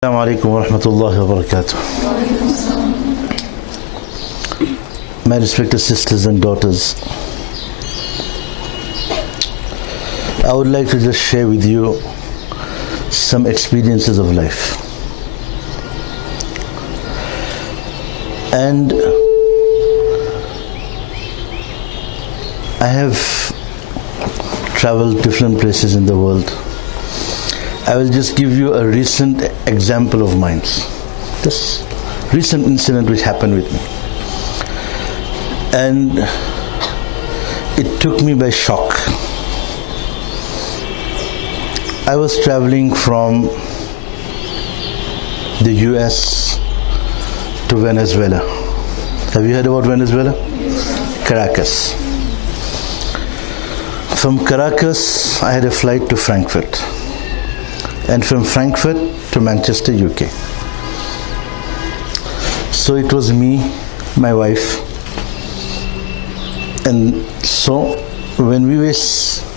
Assalamu alaikum wa rahmatullahi wa barakatuh. My respected sisters and daughters, I would like to just share with you some experiences of life. And I have traveled different places in the world. I will just give you a recent example of mine. This recent incident which happened with me. And it took me by shock. I was traveling from the US to Venezuela. Have you heard about Venezuela? Caracas. From Caracas, I had a flight to Frankfurt. And from Frankfurt to Manchester, UK. So it was me, my wife. And so when we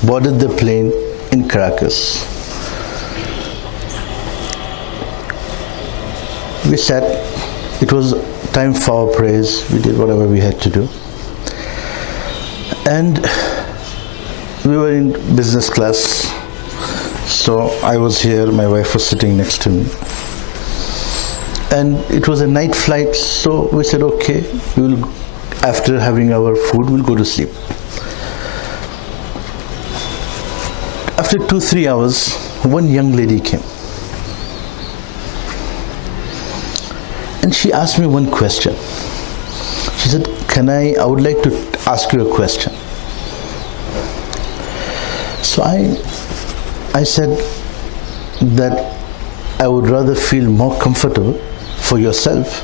boarded the plane in Caracas, we sat. It was time for our prayers. We did whatever we had to do. And we were in business class. So I was here, my wife was sitting next to me. And it was a night flight, so we said, okay, after having our food, we'll go to sleep. After 2-3 hours, one young lady came. And she asked me one question. She said, I would like to ask you a question. So I said that I would rather feel more comfortable for yourself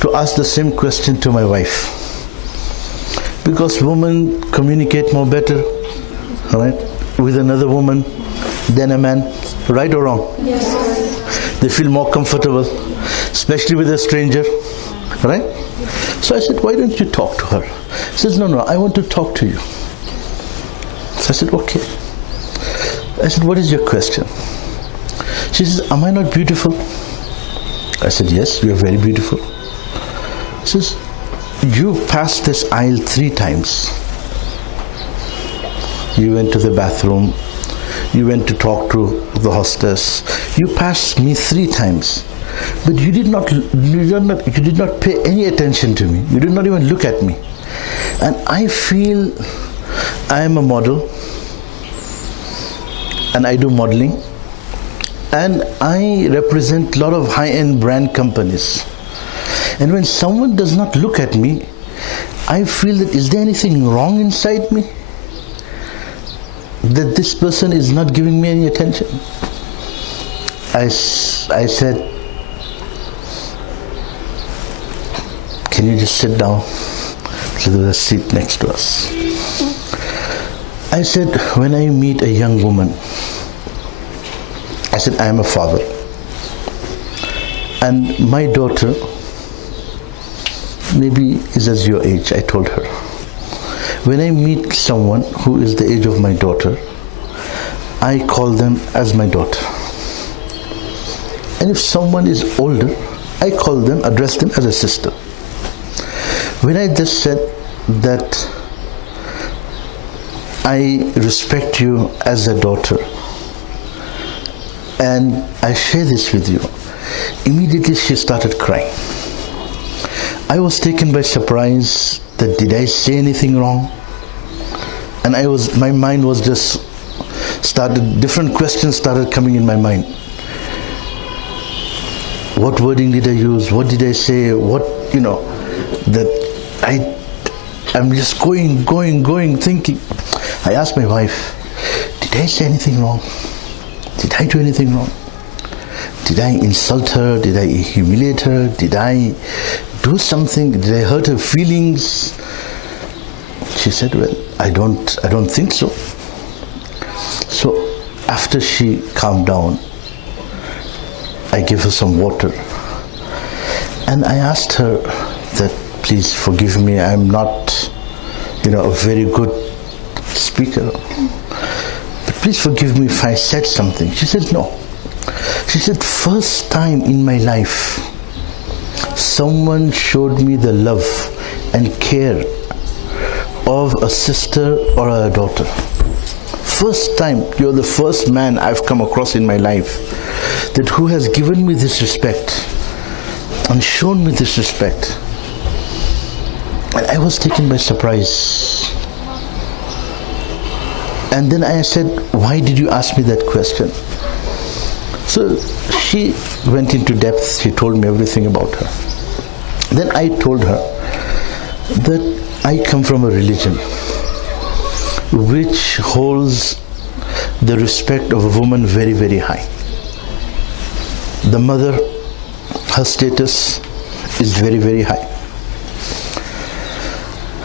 to ask the same question to my wife, because women communicate more better, right, with another woman than a man, right or wrong? Yes. They feel more comfortable, especially with a stranger, right? So I said, why don't you talk to her? She says, no, I want to talk to you. So I said, okay. I said, what is your question? She says, am I not beautiful? I said, yes, you are very beautiful. She says, you passed this aisle 3 times. You went to the bathroom. You went to talk to the hostess. You passed me 3 times. But you did not pay any attention to me. You did not even look at me. And I feel I am a model. And I do modeling, and I represent a lot of high-end brand companies. And when someone does not look at me, I feel that is there anything wrong inside me? That this person is not giving me any attention? I said, can you just sit down? So there was a seat next to us. I said, when I meet a young woman, I said, I am a father. And my daughter maybe is as your age, I told her. When I meet someone who is the age of my daughter, I call them as my daughter. And if someone is older, I address them as a sister. When I just said that I respect you as a daughter, and I share this with you, immediately she started crying. I was taken by surprise that did I say anything wrong? And my mind was just different questions started coming in my mind. What wording did I use? What did I say? I'm just going, thinking. I asked my wife, did I say anything wrong? Did I do anything wrong? Did I insult her? Did I humiliate her? Did I do something? Did I hurt her feelings? She said, well, I don't think so. So after she calmed down, I gave her some water. And I asked her that, please forgive me, I'm not, a very good speaker. But please forgive me if I said something. She said, no, She said, first time in my life, someone showed me the love and care of a sister or a daughter. First time, you're the first man I've come across in my life that who has given me this respect and shown me this respect. And I was taken by surprise. And then I said, why did you ask me that question? So she went into depth, she told me everything about her. Then I told her that I come from a religion which holds the respect of a woman very, very high. The mother, her status is very, very high.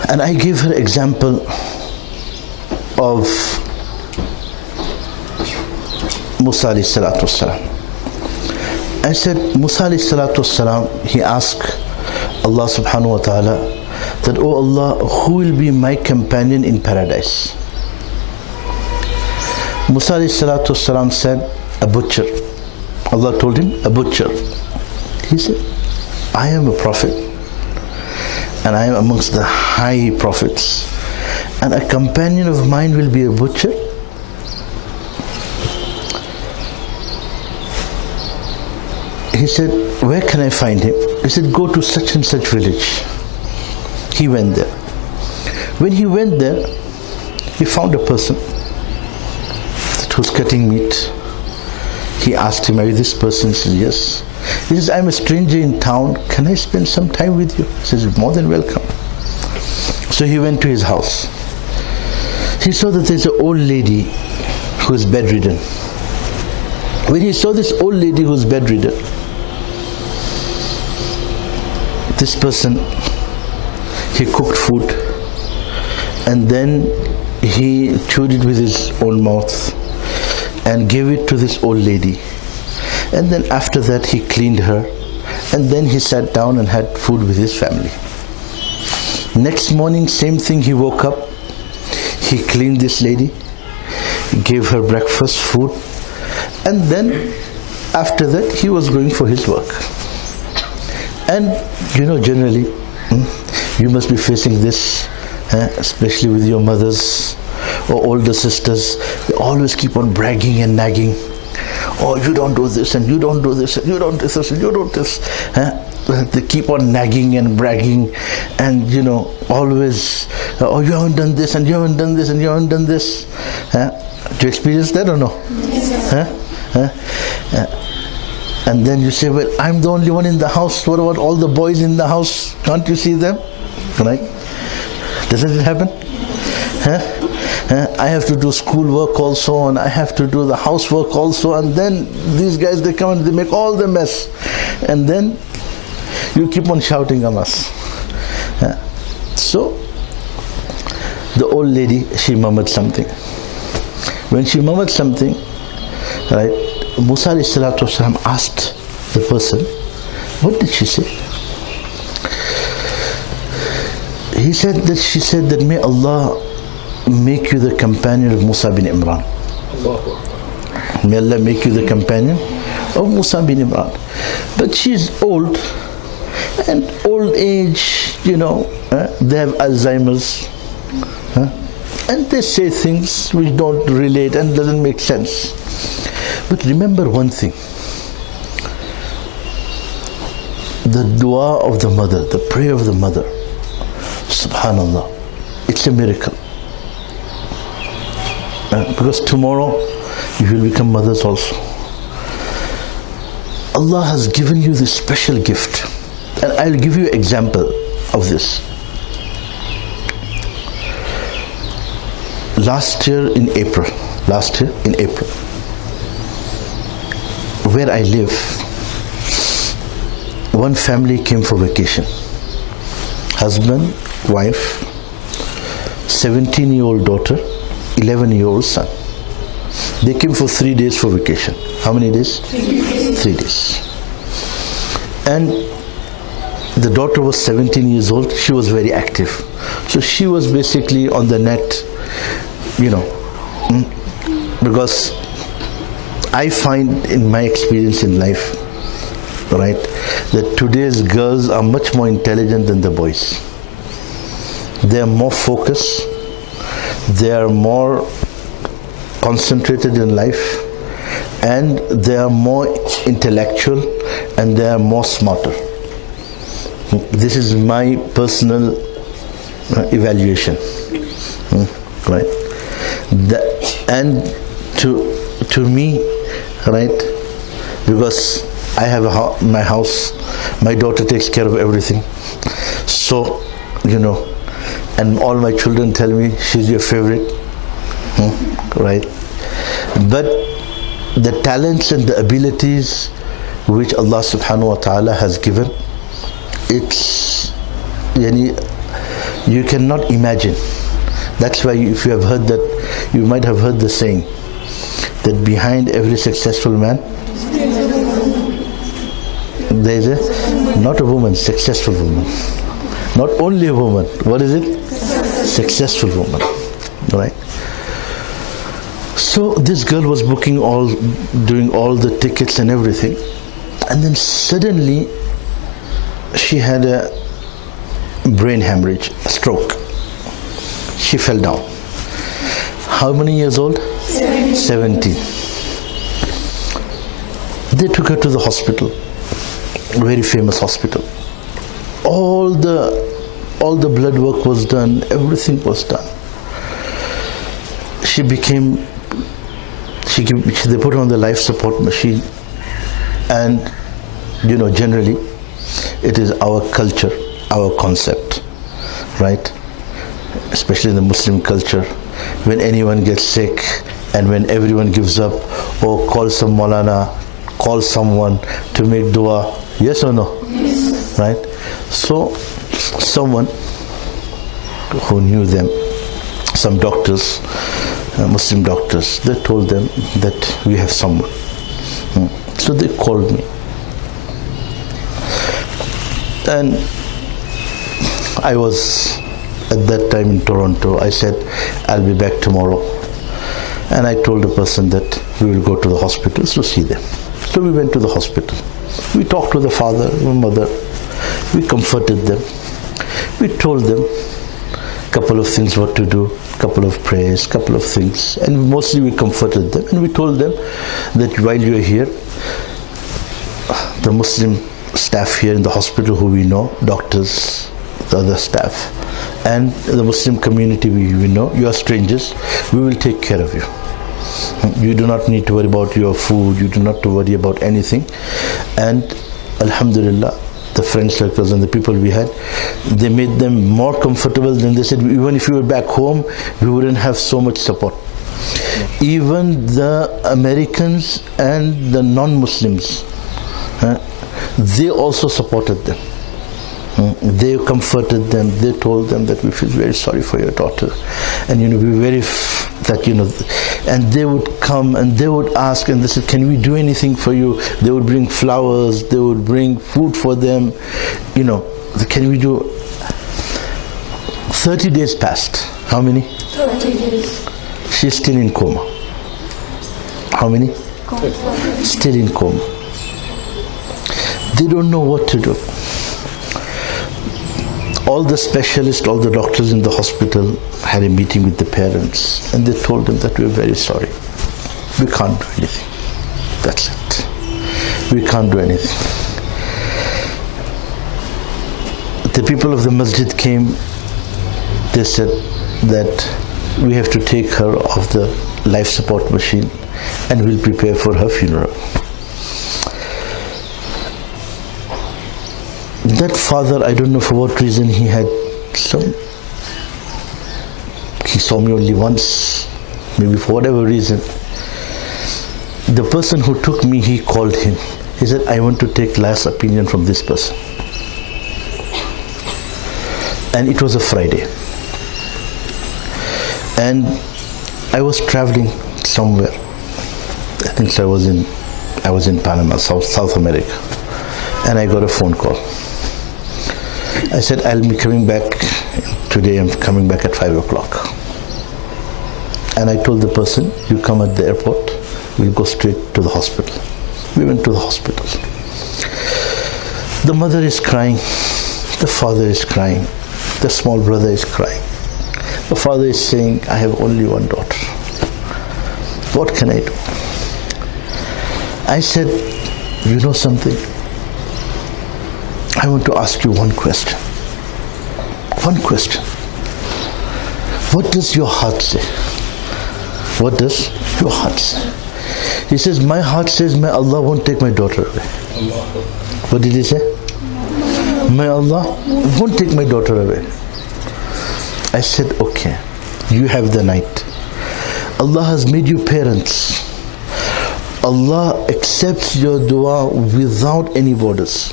And I gave her example of Musa alayhi salatu wasalam. I said, Musa alayhi salatu wasalam, he asked Allah subhanahu wa ta'ala that, oh Allah, who will be my companion in paradise? Musa alayhi salatu wasalam said, a butcher. Allah told him, a butcher. He said, I am a prophet and I am amongst the high prophets, and a companion of mine will be a butcher? He said, where can I find him? He said, go to such and such village. He went there. When he went there, he found a person that was cutting meat. He asked him, are you this person? He said, yes. He says, I'm a stranger in town. Can I spend some time with you? He says, more than welcome. So he went to his house. He saw that there's an old lady who is bedridden. When he saw this old lady who is bedridden, this person, he cooked food and then he chewed it with his own mouth and gave it to this old lady. And then after that he cleaned her, and then he sat down and had food with his family. Next morning, same thing, he woke up, he cleaned this lady, gave her breakfast, food, and then after that he was going for his work. And you know, generally you must be facing this, especially with your mothers or older sisters. They always keep on bragging and nagging. Oh, you don't do this, and you don't do this, and you don't do this, and you don't do this. They keep on nagging and bragging, and you know, always, oh, you haven't done this, and you haven't done this, and you haven't done this. Do you experience that or no? And then you say, well, I'm the only one in the house. What about all the boys in the house? Can't you see them? Right? Doesn't it happen? I have to do school work also, and I have to do the housework also, and then these guys, they come and they make all the mess, and then you keep on shouting on us. So the old lady, she murmured something. When she murmured something, right, Musa alayhi salatu wasalam asked the person, what did she say? He said that she said that, may Allah make you the companion of Musa bin Imran. May Allah make you the companion of Musa bin Imran. But she's old, and old age, you know, they have Alzheimer's, and they say things which don't relate and doesn't make sense. But remember one thing, the dua of the mother, the prayer of the mother, subhanallah, it's a miracle. Because tomorrow you will become mothers also. Allah has given you this special gift, and I'll give you an example of this. Last year in April, where I live, one family came for vacation. Husband, wife, 17-year-old daughter, 11-year-old son. They came for 3 days for vacation. How many days? 3 days. And the daughter was 17 years old. She was very active. So she was basically on the net, you know, because I find in my experience in life, right, that today's girls are much more intelligent than the boys. They are more focused, they are more concentrated in life, and they are more intellectual, and they are more smarter. This is my personal evaluation, right? And to me, right, because I have my house, my daughter takes care of everything, so and all my children tell me she's your favorite, right? But the talents and the abilities which Allah subhanahu wa ta'ala has given, it's you cannot imagine. That's why if you have heard that, you might have heard the saying that behind every successful man there is not a woman, successful woman. Not only a woman, what is it? Successful woman, right? So this girl was doing all the tickets and everything, and then suddenly she had a brain hemorrhage, a stroke. She fell down. How many years old? 17. They took her to the hospital, a very famous hospital. All the blood work was done, everything was done. They put her on the life support machine, and generally it is our culture, our concept, right? Especially in the Muslim culture, when anyone gets sick and when everyone gives up, or call some Maulana, call someone to make dua, yes or no? Yes. Right? So someone who knew them, some doctors, Muslim doctors, they told them that we have someone. So they called me, and I was at that time in Toronto. I said, I'll be back tomorrow, and I told the person that we will go to the hospital to see them. So we went to the hospital. We talked to the father and mother. We comforted them. We told them a couple of things what to do, couple of prayers, couple of things, and mostly we comforted them, and we told them that while you're here, the Muslim staff here in the hospital who we know, doctors, the other staff, and the Muslim community we know, you are strangers, we will take care of you. You do not need to worry about your food, you do not have to worry about anything. And Alhamdulillah, the friend circles and the people we had, they made them more comfortable. Than they said, even if we were back home, we wouldn't have so much support. Even the Americans and the non-Muslims, they also supported them. They comforted them. They told them that we feel very sorry for your daughter, and we very and they would come and they would ask, and they said, can we do anything for you? They would bring flowers, they would bring food for them, can we do? 30 days passed. How many? 30 days. She's still in coma. How many? Still in coma. They don't know what to do. All the specialists, all the doctors in the hospital had a meeting with the parents, and they told them that we're very sorry. We can't do anything. That's it. We can't do anything. The people of the masjid came. They said that we have to take her off the life support machine and we'll prepare for her funeral. That father, I don't know for what reason, he saw me only once, maybe for whatever reason. The person who took me, he called him. He said, I want to take last opinion from this person. And it was a Friday. And I was traveling somewhere. I think so I was in Panama, South America. And I got a phone call. I said, I'll be coming back today. I'm coming back at 5 o'clock. And I told the person, you come at the airport, we'll go straight to the hospital. We went to the hospital. The mother is crying, the father is crying, the small brother is crying. The father is saying, I have only one daughter. What can I do? I said, you know something? I want to ask you one question. One question. What does your heart say? What does your heart say? He says, my heart says, may Allah won't take my daughter away. What did he say? May Allah won't take my daughter away. I said, okay, you have the night. Allah has made you parents. Allah accepts your dua without any borders.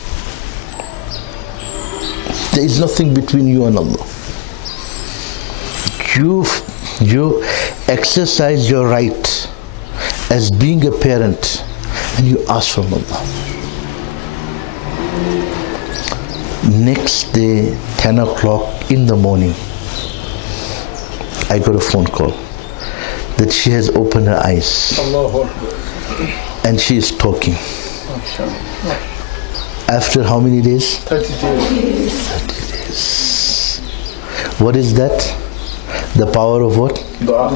There is nothing between you and Allah. You exercise your right as being a parent and you ask from Allah. Next day, 10 o'clock in the morning, I got a phone call that she has opened her eyes and she is talking. After how many days? 30 days. 30 days. What is that? The power of what? Dua.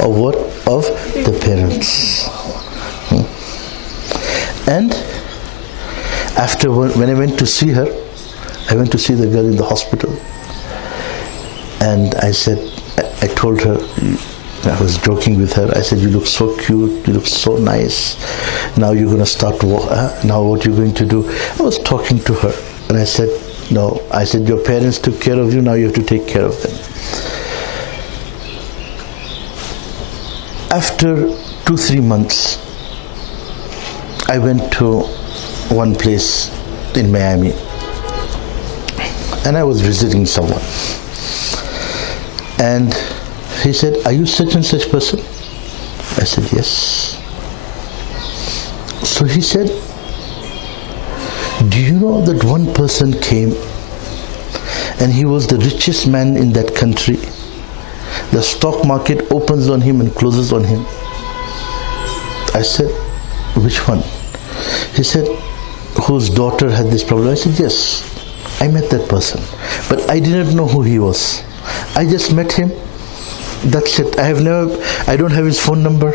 Of what? Of the parents. And after when I went to see her, I went to see the girl in the hospital. And I said, I told her, I was joking with her, I said, you look so cute, you look so nice. Now you're going to start, now what you're going to do? I was talking to her and I said, no, I said, your parents took care of you, now you have to take care of them. After 2-3 months, I went to one place in Miami and I was visiting someone. And he said, are you such and such person? I said, yes. So he said, do you know that one person came and he was the richest man in that country? The stock market opens on him and closes on him. I said, which one? He said, whose daughter had this problem? I said, yes, I met that person. But I didn't know who he was. I just met him. That's it. I don't have his phone number.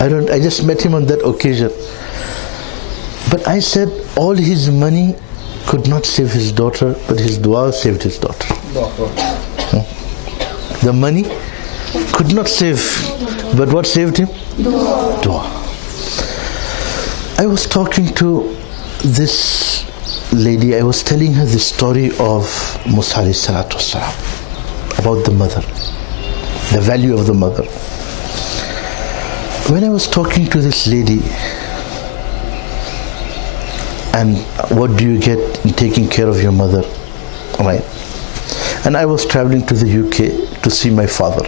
I just met him on that occasion. But I said all his money could not save his daughter, but his dua saved his daughter. The money could not save, but what saved him? Dua. I was talking to this lady, I was telling her the story of Musa alayhi salatu wasalam, about the mother, the value of the mother. When I was talking to this lady, and what do you get in taking care of your mother, right? And I was traveling to the UK to see my father,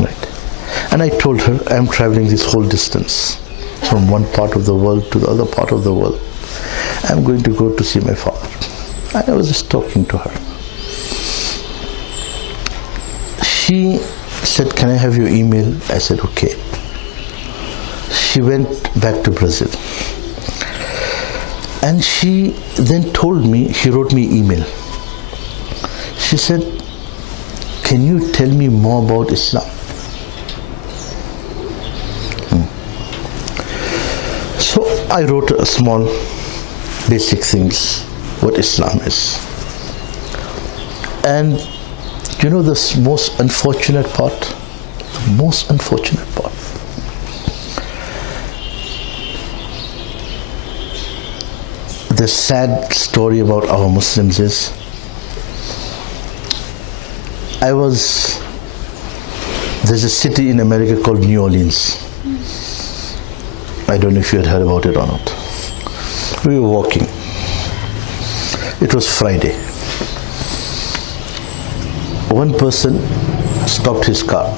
right? And I told her, I'm traveling this whole distance from one part of the world to the other part of the world. I'm going to go to see my father. And I was just talking to her. She said, can I have your email? I said, okay. She went back to Brazil. And she then told me, she wrote me email. She said, can you tell me more about Islam? So I wrote a small basic things, what Islam is. And you know the most unfortunate part? The most unfortunate part. The sad story about our Muslims is, there's a city in America called New Orleans. I don't know if you had heard about it or not. We were walking. It was Friday. One person stopped his car.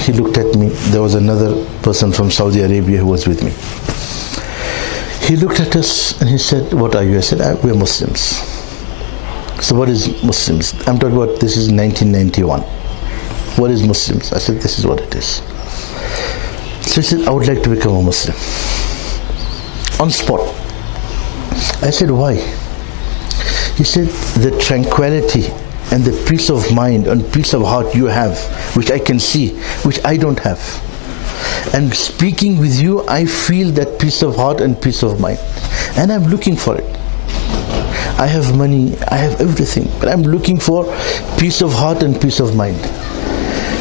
He looked at me. There was another person from Saudi Arabia who was with me. He looked at us and he said, what are you? I said, we're Muslims. So what is Muslims? I'm talking about, this is 1991. What is Muslims? I said, this is what it is. So he said, I would like to become a Muslim. On spot. I said, why? He said, the tranquility and the peace of mind and peace of heart you have, which I can see, which I don't have. And speaking with you, I feel that peace of heart and peace of mind. And I'm looking for it. I have money, I have everything, but I'm looking for peace of heart and peace of mind.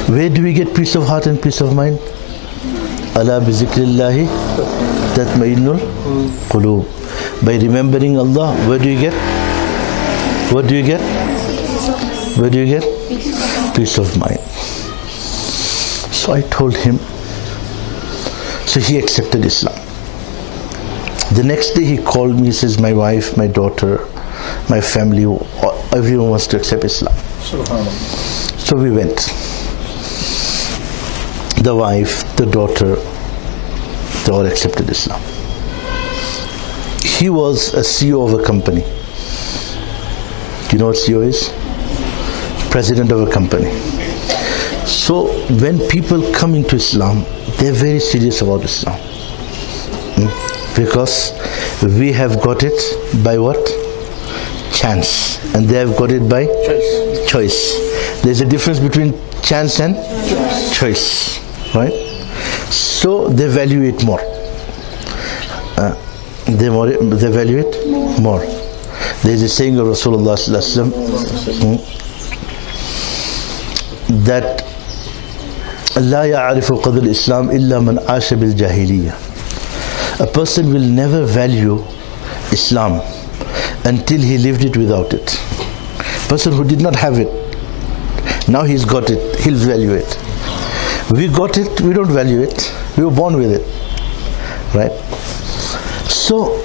Where do we get peace of heart and peace of mind? Ala bi zikrillahi tatma'innul qulub. By remembering Allah, where do you get? What do you get? Where do you get? Peace of mind. So I told him. So he accepted Islam. The next day he called me, he says, my wife, my daughter, my family, everyone wants to accept Islam. So we went. The wife, the daughter, they all accepted Islam. He was a CEO of a company. Do you know what CEO is? President of a company. So when people come into Islam, they're very serious about Islam. Because we have got it by what? Chance. And they have got it by choice. There's a difference between chance and choice. Right? So they value it more. They value it more. There's a saying of Rasulullah that لا يعرف قدر الإسلام إلا من عاش بالجاهلية. A person will never value Islam until he lived it without it. A person who did not have it, now he's got it, he'll value it. We got it, we don't value it. We were born with it. Right? So,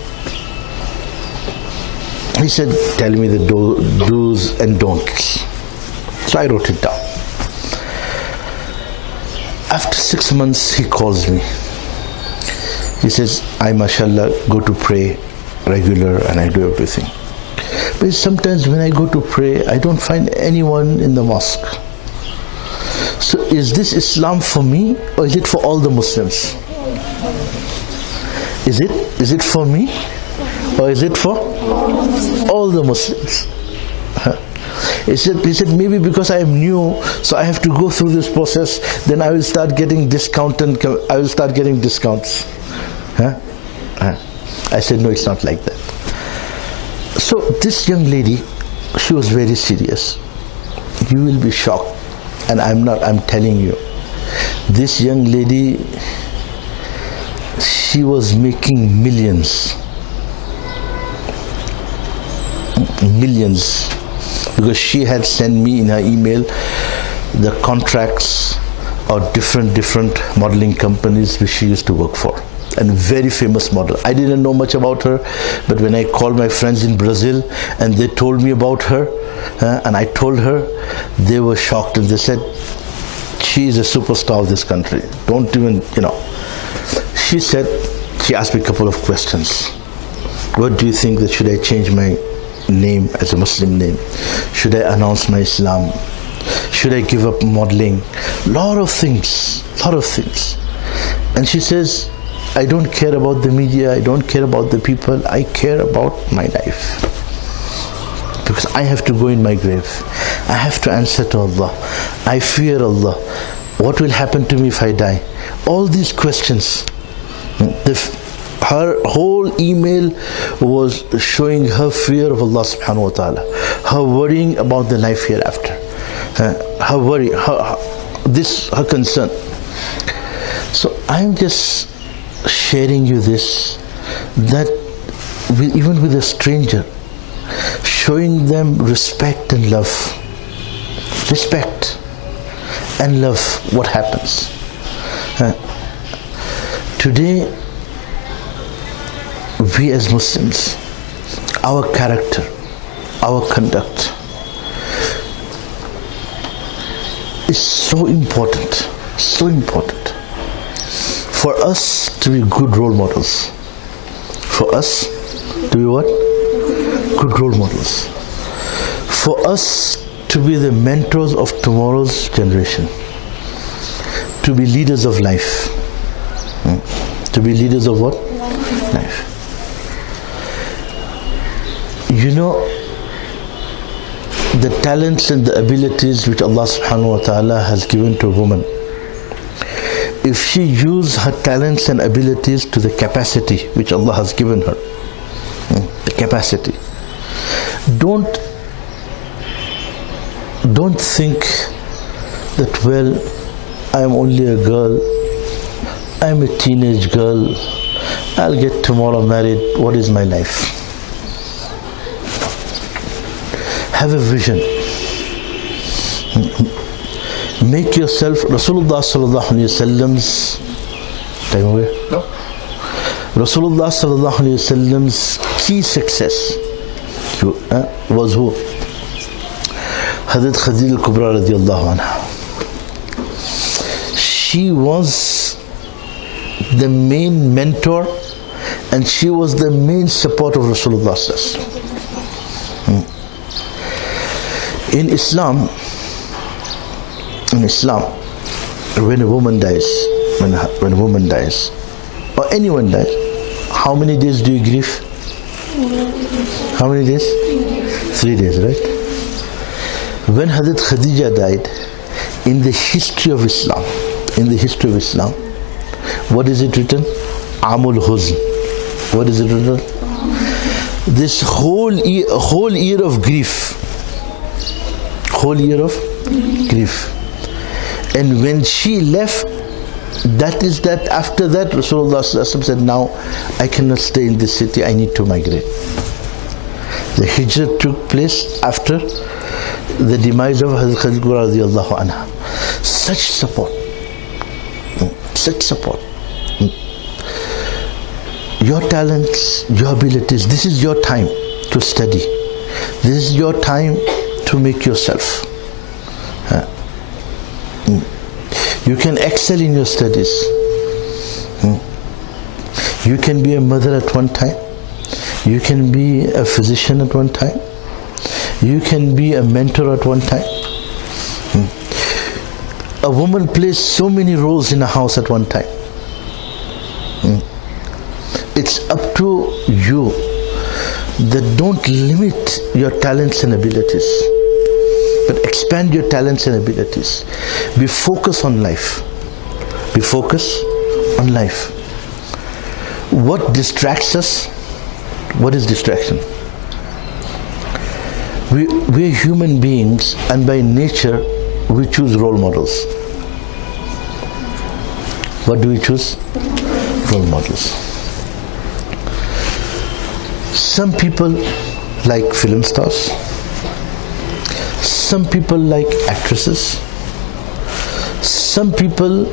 he said, tell me the do's and don'ts. So I wrote it down. After 6 months, he calls me. He says, I mashallah go to pray regular and I do everything. But sometimes when I go to pray, I don't find anyone in the mosque. So is this Islam for me or is it for all the Muslims? Is it for me or is it for all the Muslims? He said maybe because I am new, so I have to go through this process, then I will start getting discounts. I said, no, it's not like that. So this young lady, she was very serious. You will be shocked. And I'm telling you, this young lady, she was making millions, because she had sent me in her email the contracts of different modeling companies which she used to work for, and very famous model. I didn't know much about her, but when I called my friends in Brazil and they told me about her, and I told her, they were shocked and they said, she is a superstar of this country. Don't even, She said, she asked me a couple of questions. What do you think that should I change my name as a Muslim name? Should I announce my Islam? Should I give up modeling? Lot of things. And she says, I don't care about the media, I don't care about the people, I care about my life. Because I have to go in my grave. I have to answer to Allah. I fear Allah. What will happen to me if I die? All these questions. Her whole email was showing her fear of Allah subhanahu wa ta'ala. Her worrying about the life hereafter. Her worry, her concern. So I'm just sharing you this, that even with a stranger, showing them respect and love. Respect and love, what happens? Today, we as Muslims, our character, our conduct is so important for us to be good role models. For us to be what? Good role models. For us to to be the mentors of tomorrow's generation, to be leaders of life. To be leaders of what? Life. You know, the talents and the abilities which Allah subhanahu wa ta'ala has given to a woman, if she uses her talents and abilities to the capacity which Allah has given her, the capacity, don't think that, well, I am only a girl, I am a teenage girl, I'll get tomorrow married, what is my life? Have a vision. Make yourself Rasulullah sallallahu alaihi wasallam's time away. No. Rasulullah sallallahu alaihi wasallam's key success was who? Hazrat Khadija al-Kubra radiyallahu anha. She was the main mentor and she was the main support of Rasulullah sallallahu alaihi wasallam. In Islam, when a woman dies, when a woman dies, or anyone dies, how many days do you grieve? How many days? 3 days, right? When Hazrat Khadija died, in the history of Islam, what is it written? Amul Huzn. What is it written? This whole year of grief. Whole year of grief. And when she left, after that Rasulullah said, now I cannot stay in this city, I need to migrate. The hijrah took place after the demise of Hazrat Khadija radiallahu anha. Such support. Your talents, your abilities, this is your time to study. This is your time to make yourself. You can excel in your studies. You can be a mother at one time. You can be a physician at one time. You can be a mentor at one time. A woman plays so many roles in a house at one time. It's up to you that don't limit your talents and abilities, but expand your talents and abilities. Be focused on life. Be focused on life. What distracts us? What is distraction? We're human beings, and by nature we choose role models. What do we choose? Role models. Some people like film stars. Some people like actresses. Some people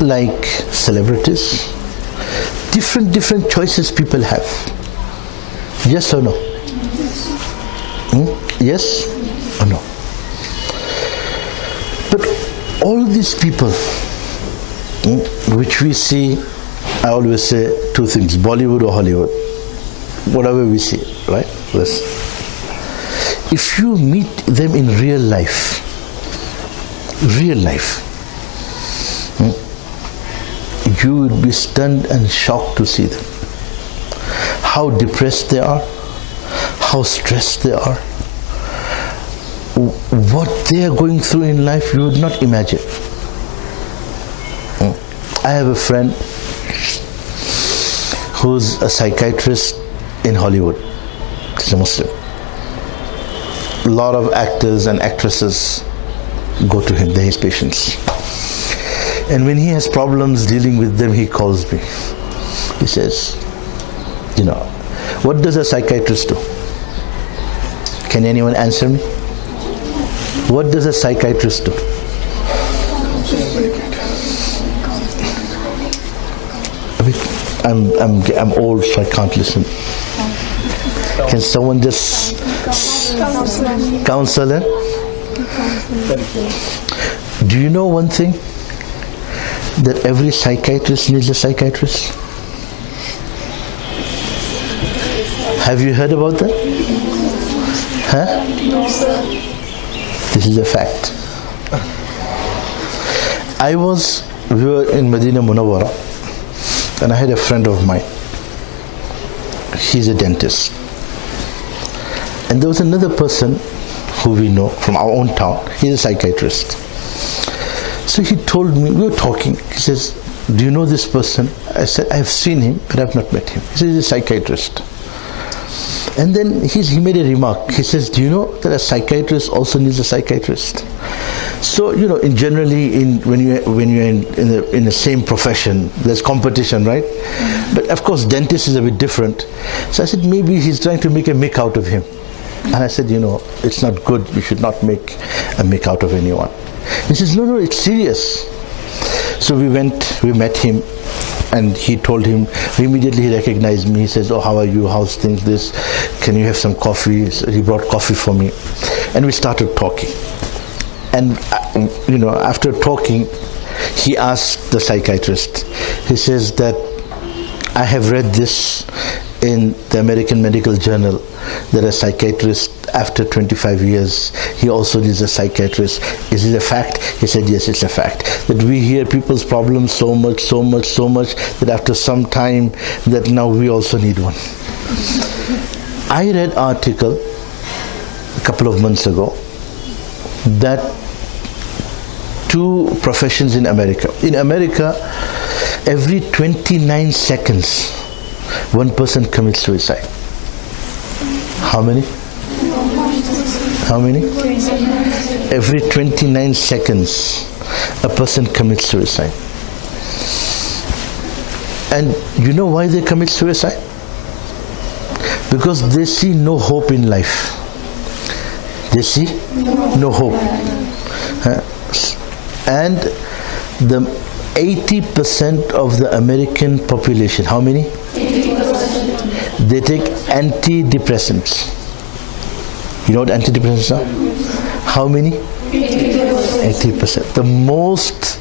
like celebrities. Different choices people have. Yes or no? Yes or no? But all these people which we see, I always say two things, Bollywood or Hollywood, whatever we see, right? Yes. If you meet them in real life, you would be stunned and shocked to see them. How depressed they are, how stressed they are, what they are going through in life you would not imagine. I have a friend who's a psychiatrist in Hollywood. He's a Muslim. A lot of actors and actresses go to him, they're his patients. And when he has problems dealing with them, he calls me. He says, what does a psychiatrist do? Can anyone answer me? What does a psychiatrist do? I'm old, so I can't listen. Can someone just counsel her? Do you know one thing? That every psychiatrist needs a psychiatrist? Have you heard about that? Huh? No, sir. This is a fact. We were in Medina Munawwara, and I had a friend of mine. He's a dentist. And there was another person who we know from our own town. He's a psychiatrist. So he told me, we were talking, he says, do you know this person? I said, I've seen him, but I've not met him. He says, he's a psychiatrist. And then he made a remark. He says, do you know that a psychiatrist also needs a psychiatrist? So, when you're in the same profession, there's competition, right? But of course, dentist is a bit different. So I said, maybe he's trying to make a mick out of him. And I said, it's not good. You should not make a mick out of anyone. He says, no, it's serious. So we met him, and he told him, immediately he recognized me. He says, oh, how are you? How's things? This? Can you have some coffee? So he brought coffee for me. And we started talking. And, after talking, he asked the psychiatrist, he says that I have read this in the American Medical Journal that a psychiatrist after 25 years, he also needs a psychiatrist. Is it a fact? He said, yes, it's a fact. That we hear people's problems so much, that after some time, that now we also need one. I read an article a couple of months ago that 2 professions in America. In America, every 29 seconds, one person commits suicide. How many? How many? Every 29 seconds, a person commits suicide. And you know why they commit suicide? Because they see no hope in life. They see no hope. And the 80% of the American population, how many? 80%. They take antidepressants. You know what antidepressants are? How many? 80%. 80%. The most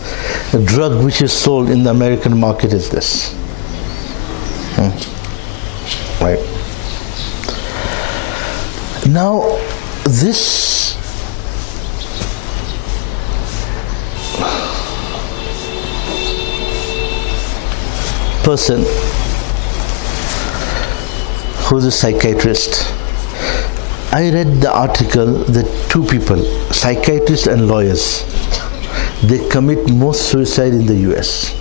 drug which is sold in the American market is this. Right. Now, this person who's a psychiatrist, I read the article that 2 people, psychiatrists and lawyers, they commit more suicide in the US.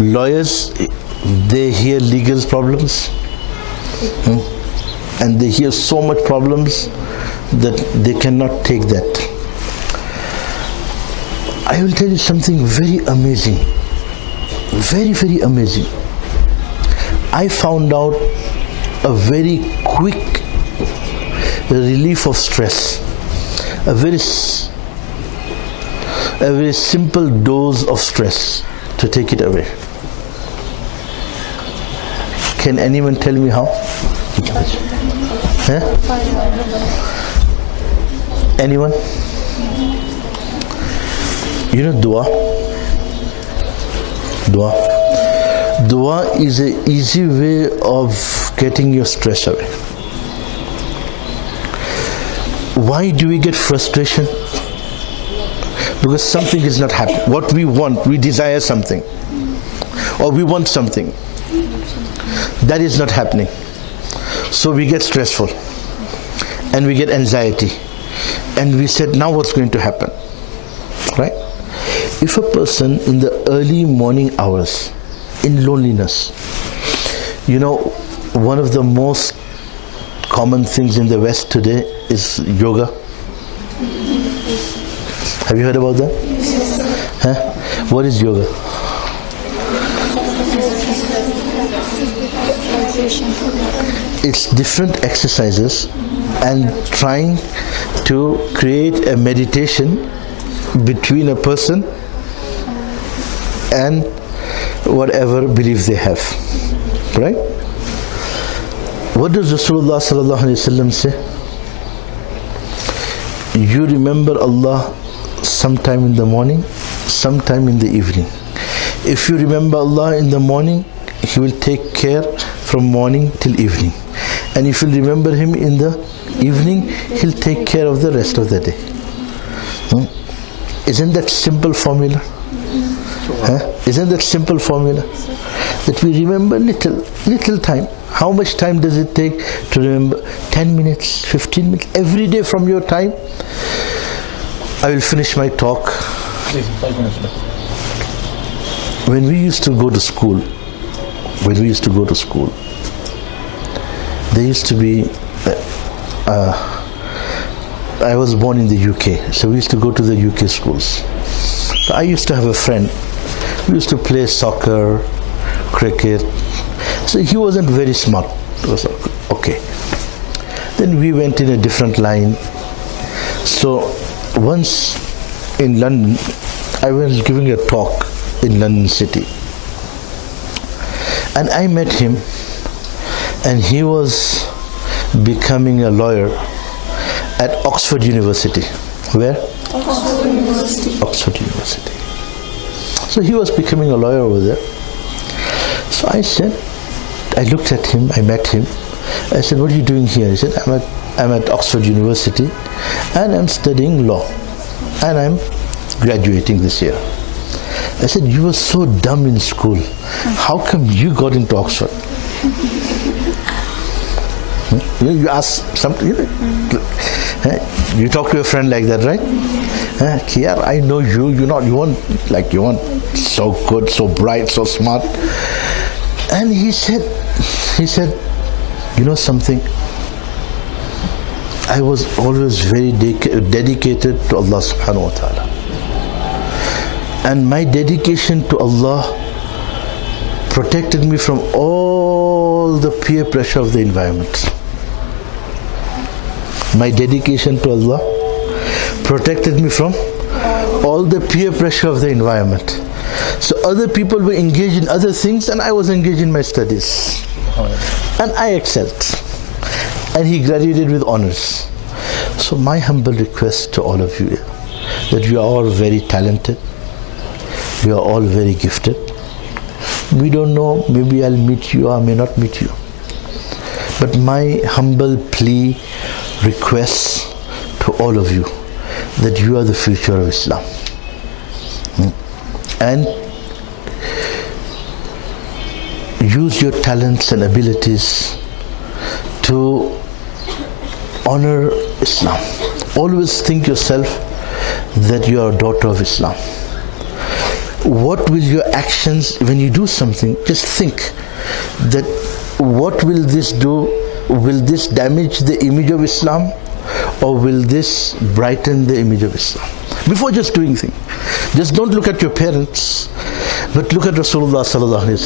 Lawyers, they hear legal problems, and they hear so much problems that they cannot take that. I will tell you something very amazing, very, very amazing. I found out a very quick relief of stress, a very simple dose of stress to take it away. Can anyone tell me how? Anyone? You know dua? Dua is an easy way of getting your stress away. Why do we get frustration? Because something is not happening. What we want, we desire something, or we want something. That is not happening. So we get stressful, and we get anxiety, and we said, now what's going to happen? Right? If a person in the early morning hours, in loneliness, one of the most common things in the West today is yoga. Have you heard about that? Yes. What is yoga? It's different exercises and trying to create a meditation between a person and whatever belief they have. Right? What does Rasulullah sallallahu alaihi wasallam say? You remember Allah sometime in the morning, sometime in the evening. If you remember Allah in the morning, He will take care from morning till evening. And if you remember him in the evening, he'll take care of the rest of the day. Isn't that simple formula? Isn't that simple formula? That we remember little time. How much time does it take to remember? 10 minutes, 15 minutes, every day from your time? I will finish my talk. Please, 5 minutes left. When we used to go to school, there used to be, I was born in the UK, so we used to go to the UK schools. So I used to have a friend. We used to play soccer, cricket. So he wasn't very smart. It was okay. Then we went in a different line. So once in London, I was giving a talk in London City. And I met him, and he was becoming a lawyer at Oxford University. Where? Oxford University. Oxford University. So he was becoming a lawyer over there. So I looked at him, I met him. I said, what are you doing here? He said, I'm at Oxford University and I'm studying law. And I'm graduating this year. I said, you were so dumb in school. How come you got into Oxford? You ask something, you talk to a friend like that, right? Kiar, I know you weren't so good, so bright, so smart. And he said, you know something? I was always very dedicated to Allah subhanahu wa ta'ala. And my dedication to Allah protected me from all the peer pressure of the environment. My dedication to Allah protected me from all the peer pressure of the environment. So other people were engaged in other things and I was engaged in my studies. And I excelled. And he graduated with honors. So my humble request to all of you that you are all very talented. You are all very gifted. We don't know, maybe I'll meet you or I may not meet you. But my humble plea, request to all of you that you are the future of Islam. And use your talents and abilities to honor Islam. Always think yourself that you are a daughter of Islam. What will your actions, when you do something, just think that what will this do? Will this damage the image of Islam or will this brighten the image of Islam? Before just doing things, just don't look at your parents, but look at Rasulullah sallallahu alaihi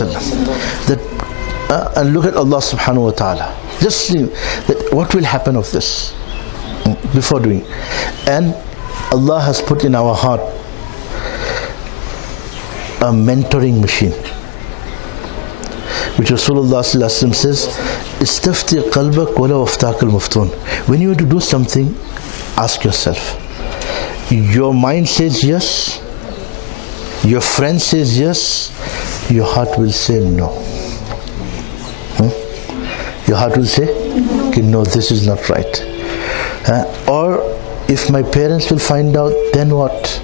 wasallam, and look at Allah subhanahu wa ta'ala. Just think that what will happen of this before doing. And Allah has put in our heart a mentoring machine, which Rasulullah sallallahu alaihi wasallam says, "Istafti qalbak wala waftaq al-muftun." When you want to do something, ask yourself. Your mind says yes, your friend says yes, your heart will say no. Your heart will say, okay, no, this is not right. Or if my parents will find out, then what?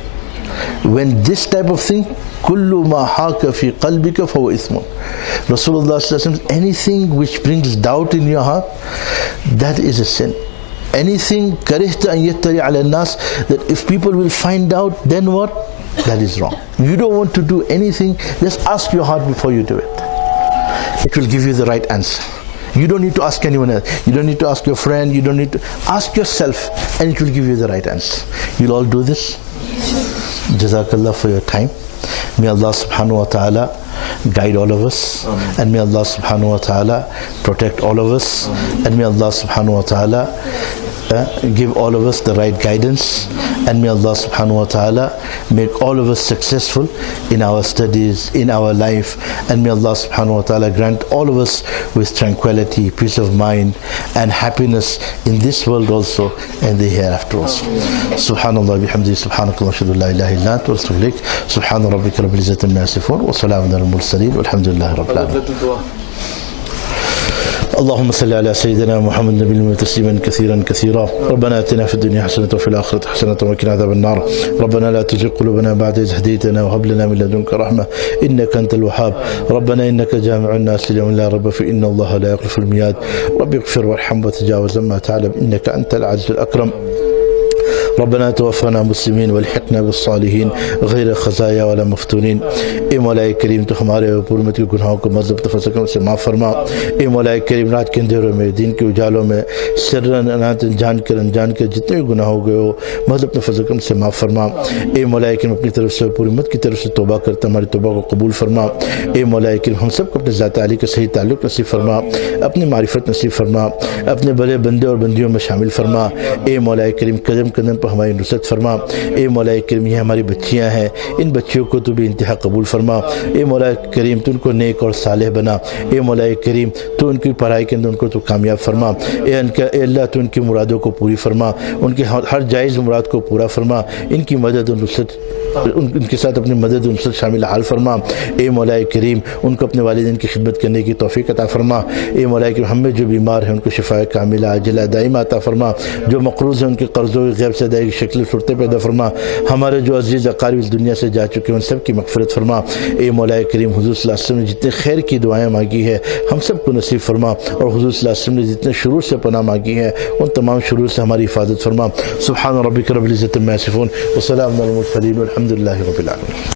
When this type of thing, kullu ma haka fi qalbika fahuwa ithmun. Rasulullah sallallahu alaihi wasallam, anything which brings doubt in your heart, that is a sin. Anything karihta an yattari ala nas, that if people will find out, then what? That is wrong. You don't want to do anything, just ask your heart before you do it. It will give you the right answer. You don't need to ask anyone else. You don't need to ask your friend. You don't need to ask yourself, and it will give you the right answer. You'll all do this. Jazakallah for your time. May Allah subhanahu wa ta'ala guide all of us. Amen. And may Allah subhanahu wa ta'ala protect all of us. Amen. And may Allah subhanahu wa ta'ala give all of us the right guidance. And may Allah subhanahu wa ta'ala make all of us successful in our studies, in our life. And may Allah subhanahu wa ta'ala grant all of us with tranquility, peace of mind and happiness in this world also and the hereafter also. Subhanallah bihamdi, subhanakallah, shadu la ilaha illa anta wa astaghfiruka. Subhana rabbika rabbil izzati amma yasifun wa salamun alal mursalin walhamdulillahi rabbil alamin. اللهم صل على سيدنا محمد النبي الأمي تسليما كثيرا كثيرا. ربنا آتنا في الدنيا حسنة وفي الآخرة حسنة وقنا عذاب النار. ربنا لا تزغ قلوبنا بعد إذ هديتنا وهب لنا من لدنك رحمة إنك أنت الوهاب. ربنا إنك جامع الناس ليوم لا ريب فيه إن الله لا يخلف الميعاد. رب اغفر وارحم وتجاوز عما تعلم إنك أنت العزيز الأكرم. ربنا توفنا مسلمین والحقنا بالصالحین غیر خزایا ولا مفتونین. اے مولا کریم تو ہمارے اور پوری امت کے گناہوں کو مذہب تفسقوں سے معاف فرما. اے مولا کریم رات کے اندھیروں میں دین کے اجالوں میں سرن جان کر انجان کر جتنے بھی گناہ ہو گئے ہو مذہب تفسقوں سے معاف فرما. اے مولا کریم اپنی طرف سے پوری امت کی طرف سے توبہ کرتا ہماری توبہ کو قبول فرما. اے مولا کریم ہم سب کو اپنے ذات عالی کا صحیح تعلق نصیب فرما, اپنی معرفت نصیب فرما, اپنے بڑے بندے اور بندیوں میں شامل فرما. اے مولا کریم قدم قدم پر ہماری نصرت فرما. اے مولا کریم یہ ہماری بچیاں ہیں, ان بچیوں کو تو بھی انتہا قبول فرما. اے مولا کریم تو ان کو نیک اور صالح بنا. اے مولا کریم تو ان کی پڑھائی کے اندر ان کو تو کامیاب فرما. اے اللہ تو ان کی مرادوں کو پوری فرما, ان کی ہر جائز مراد کو پورا فرما. ان کی مدد اور نصرت ان کے ساتھ اپنی مدد و نصرت شامل حال فرما. اے مولا کریم ان کو اپنے والدین کی خدمت کرنے کی توفیق عطا فرما. اے مولا کریم ہم میں جو بیمار ہیں ان کو شفا کاملہ عاجلہ دائمہ عطا فرما. جو مقروض ہیں ان کے قرضوں کی غیب سے ادائیگی کی شکل صورتیں پیدا فرما. ہمارے جو عزیز اقارب اس دنیا سے جا چکے ہیں ان سب کی مغفرت فرما. اے مولا کریم حضور صلی اللہ علیہ وسلم نے جتنے خیر کی دعائیں مانگی ہے ہم سب کو نصیب فرما, اور حضور صلی اللہ علیہ وسلم نے جتنے شرور سے پناہ مانگی ہے ان تمام شرور سے ہماری حفاظت فرما. سبحان ربک رب العزت عما یصفون وسلام علی المرسلین والحمد للہ رب العالمین.